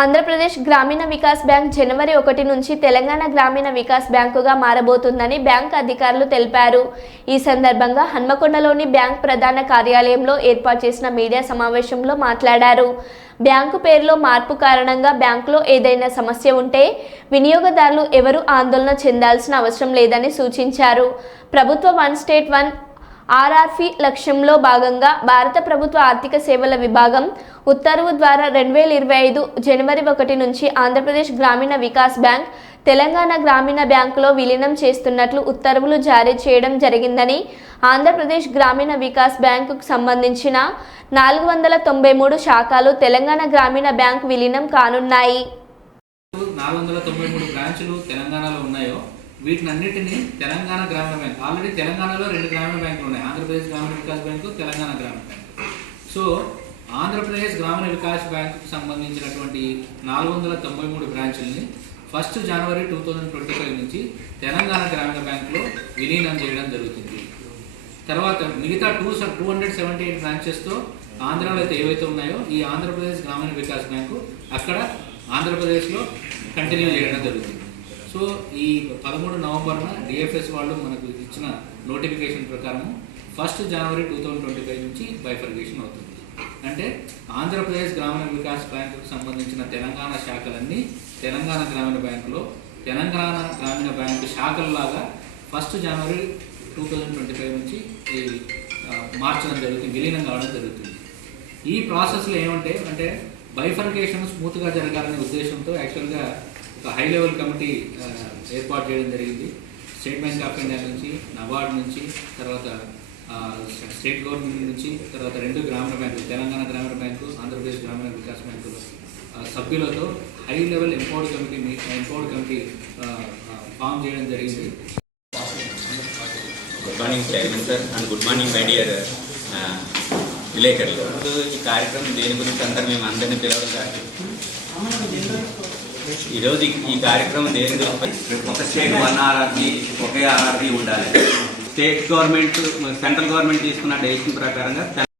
ఆంధ్రప్రదేశ్ గ్రామీణ వికాస్ బ్యాంక్ జనవరి 1 నుంచి తెలంగాణ గ్రామీణ వికాస్ బ్యాంకుగా మారబోతుందని బ్యాంక్ అధికారులు తెలిపారు. ఈ సందర్భంగా హన్మకొండలోని బ్యాంక్ ప్రధాన కార్యాలయంలో ఏర్పాటు చేసిన మీడియా సమావేశంలో మాట్లాడారు. బ్యాంకు పేరులో మార్పు కారణంగా బ్యాంకులో ఏదైనా సమస్య ఉంటే వినియోగదారులు ఎవరూ ఆందోళన చెందాల్సిన అవసరం లేదని సూచించారు. ప్రభుత్వ వన్ స్టేట్ వన్ ఆర్ఆర్పి లక్ష్యంలో భాగంగా భారత ప్రభుత్వ ఆర్థిక సేవల విభాగం ఉత్తర్వు ద్వారా 2025 జనవరి 1 నుంచి ఆంధ్రప్రదేశ్ గ్రామీణ వికాస్ బ్యాంక్ తెలంగాణ గ్రామీణ బ్యాంకులో విలీనం చేస్తున్నట్లు ఉత్తర్వులు జారీ చేయడం జరిగిందని, ఆంధ్రప్రదేశ్ గ్రామీణ వికాస్ బ్యాంకుకు సంబంధించిన 493 శాఖలు తెలంగాణ గ్రామీణ బ్యాంక్ విలీనం కానున్నాయి. 493 బ్రాంచులు తెలంగాణలో ఉన్నాయో వీటినన్నిటిని తెలంగాణ గ్రామీణ బ్యాంక్, ఆల్రెడీ తెలంగాణలో 2 గ్రామీణ బ్యాంకులు ఉన్నాయి, ఆంధ్రప్రదేశ్ గ్రామీణ వికాస్ బ్యాంకు, తెలంగాణ గ్రామీణ బ్యాంక్. సో ఆంధ్రప్రదేశ్ గ్రామీణ వికాస్ బ్యాంకుకు సంబంధించినటువంటి 493 బ్రాంచుల్ని 1 జనవరి 2025 నుంచి తెలంగాణ గ్రామీణ బ్యాంకులో విలీనం చేయడం జరుగుతుంది. తర్వాత మిగతా 278 బ్రాంచెస్తో ఆంధ్రాలో అయితే ఏవైతే ఉన్నాయో ఈ ఆంధ్రప్రదేశ్ గ్రామీణ వికాస్ బ్యాంకు అక్కడ ఆంధ్రప్రదేశ్లో కంటిన్యూ చేయడం జరుగుతుంది. సో ఈ 13 నవంబర్న డిఎఫ్ఎస్ వాళ్ళు మనకు ఇచ్చిన నోటిఫికేషన్ ప్రకారం 1 జనవరి 2025 నుంచి బైఫర్గేషన్ అవుతుంది. అంటే ఆంధ్రప్రదేశ్ గ్రామీణ వికాస్ బ్యాంకుకు సంబంధించిన తెలంగాణ శాఖలన్నీ తెలంగాణ గ్రామీణ బ్యాంకులో తెలంగాణ గ్రామీణ బ్యాంకు శాఖల్లాగా 1 జనవరి 2025 నుంచి మార్చడం జరుగుతుంది, విలీనం కావడం జరుగుతుంది. ఈ ప్రాసెస్లో అంటే బైఫర్గేషన్ స్మూత్గా జరగాలనే ఉద్దేశంతో యాక్చువల్గా ఒక హై లెవెల్ కమిటీ ఏర్పాటు చేయడం జరిగింది. స్టేట్ బ్యాంక్ ఆఫ్ ఇండియా నుంచి, నబార్డ్ నుంచి, తర్వాత స్టేట్ గవర్నమెంట్ నుంచి, తర్వాత 2 గ్రామీణ బ్యాంకులు, తెలంగాణ గ్రామీణ బ్యాంకు, ఆంధ్రప్రదేశ్ గ్రామీణ వికాస్ బ్యాంకులు సభ్యులతో high level empowered committee form చేయడం జరిగింది. Good morning chairman sir and good morning my dear విలేకరులు. ఈ కార్యక్రమం దేని గురించి అందరూ మేము అందరినీ పిలవడం కాదు. ఈరోజు ఈ కార్యక్రమం దేని గురించి, ఒక స్టేట్ 1 ఆర్ఆర్పి ఒకే ఆర్ఆర్పి ఉండాలి. స్టేట్ గవర్నమెంట్ సెంట్రల్ గవర్నమెంట్ తీసుకున్న డెసిషన్ ప్రకారంగా